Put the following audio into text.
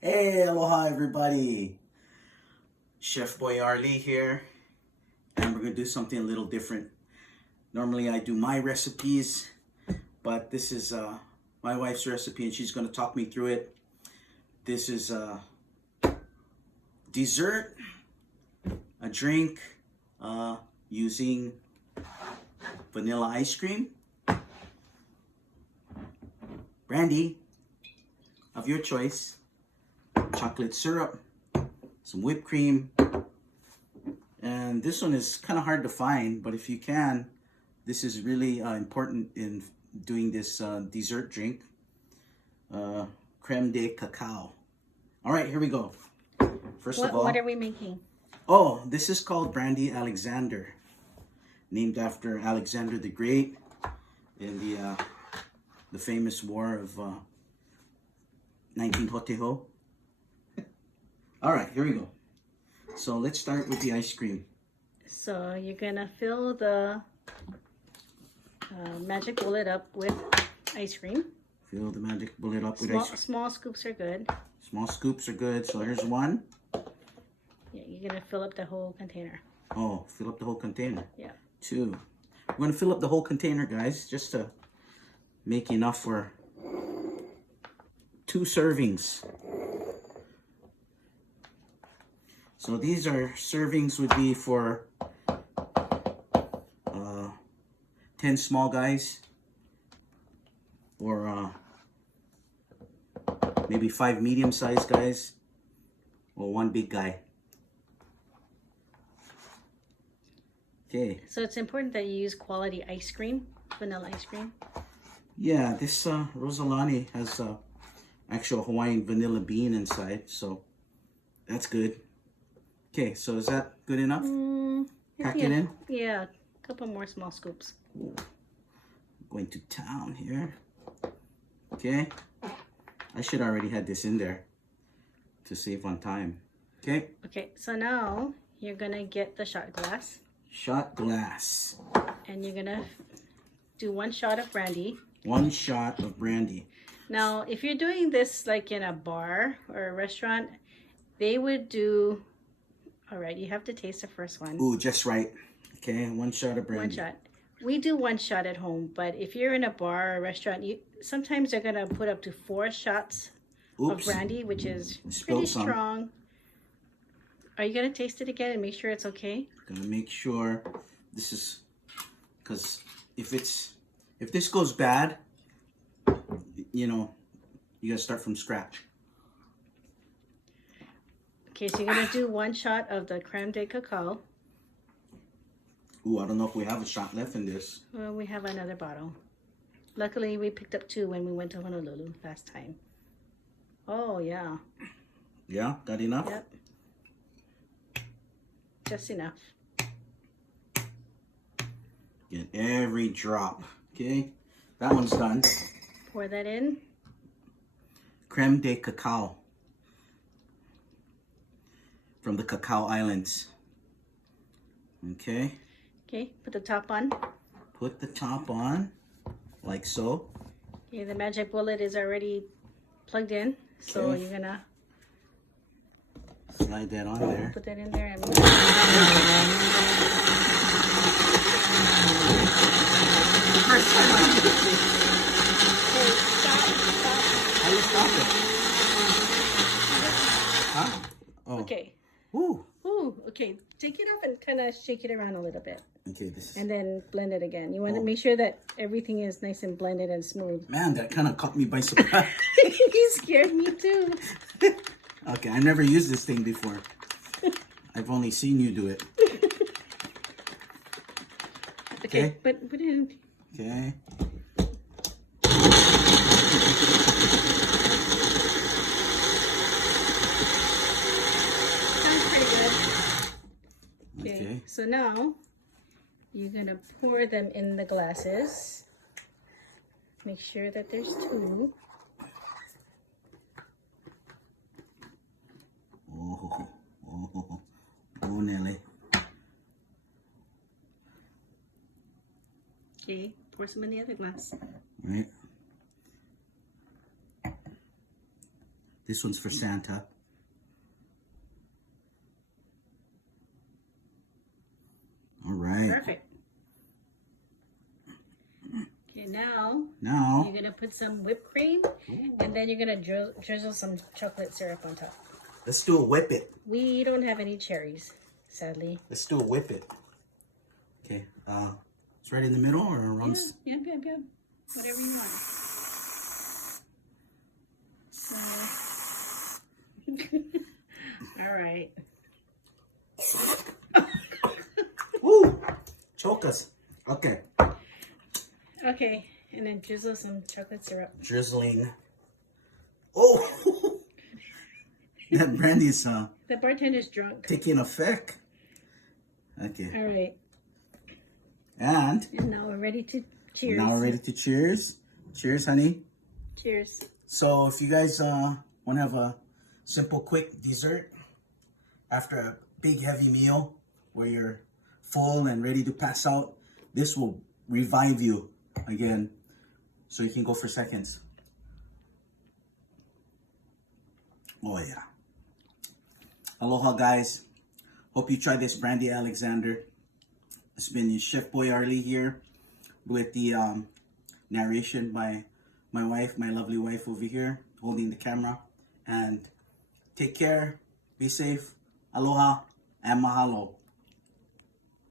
Hey, aloha everybody. Chef Boy Arlie here, and we're gonna do something a little different. Normally I do my recipes, but this is my wife's recipe and she's gonna talk me through it. This is a dessert, a drink using vanilla ice cream, brandy of your choice, chocolate syrup, some whipped cream, and this one is kind of hard to find, but if you can, this is really important in doing this dessert drink, creme de cacao. All right, here we go. First of all, what are we making? Oh, this is called Brandy Alexander, named after Alexander the Great in the famous war of 19 Hoteho. All right, here we go. So let's start with the ice cream. So you're gonna fill the magic bullet up with ice cream. Fill the magic bullet up with ice cream. Small scoops are good. Small scoops are good. So here's one. Yeah, you're gonna fill up the whole container. Oh, fill up the whole container. Yeah. Two. We're gonna fill up the whole container, guys, just to make enough for 2 servings. So these are servings would be for 10 small guys, or maybe 5 medium-sized guys, or 1 big guy. Okay. So it's important that you use quality ice cream, vanilla ice cream. Yeah, this Rosalani has actual Hawaiian vanilla bean inside, so that's good. Okay, so is that good enough? Pack it in? Yeah, a couple more small scoops. Ooh. Going to town here. Okay. I should already had this in there to save on time. Okay. Okay, so now you're gonna get the shot glass. Shot glass. And you're gonna do 1 shot of brandy. 1 shot of brandy. Now, if you're doing this like in a bar or a restaurant, they would do... All right, you have to taste the first one. Ooh, just right. Okay, 1 shot of brandy. 1 shot. We do 1 shot at home, but if you're in a bar or a restaurant, sometimes they're gonna put up to 4 shots of brandy, which is pretty strong. Are you gonna taste it again and make sure it's okay? Gonna make sure this is, because if this goes bad, you know, you gotta start from scratch. Okay, so you're gonna do 1 shot of the creme de cacao. Ooh, I don't know if we have a shot left in this. Well, we have another bottle. Luckily, we picked up 2 when we went to Honolulu last time. Oh, yeah. Yeah, got enough? Yep. Just enough. Get every drop. Okay, that one's done. Pour that in. Creme de cacao from the Cacao Islands. Okay. Okay, put the top on. Put the top on, like so. Okay, the magic bullet is already plugged in, so Okay. you're gonna slide that on there. put that in there and First time I did this. hey, stop. How do you stop it? Huh? Oh. Okay. Ooh. Ooh, okay. Take it off and kind of shake it around a little bit. Okay, this is... And then blend it again. You want to make sure that everything is nice and blended and smooth. Man, that kind of caught me by surprise. You scared me too. Okay, I never used this thing before. I've only seen you do it. Okay, but put it in. Okay. Sounds pretty good. Okay. So now you're gonna pour them in the glasses. Make sure that there's 2. Oh, Nelly. Okay, pour some in the other glass. Right. This one's for Santa. All right. Perfect. Okay, now Now you're gonna put some whipped cream, and then you're gonna drizzle some chocolate syrup on top. let's do a whip it. We don't have any cherries, sadly. Let's do a whip it. Okay. It's right in the middle or around. Yeah. Whatever you want. So, all right. Woo! Choke us. Okay. Okay, and then drizzle some chocolate syrup. Drizzling. Oh! That brandy's The bartender's drunk. taking effect. Okay. All right. And now we're ready to cheers. now we're ready to cheers. Cheers, honey. Cheers. So if you guys want to have a simple, quick dessert after a big, heavy meal where you're full and ready to pass out, this will revive you again so you can go for seconds. Oh, yeah. Aloha, guys. Hope you try this Brandy Alexander. It's been your Chef Boy Arlie here with the narration by my wife, my lovely wife over here, holding the camera. And take care, be safe, aloha, and mahalo.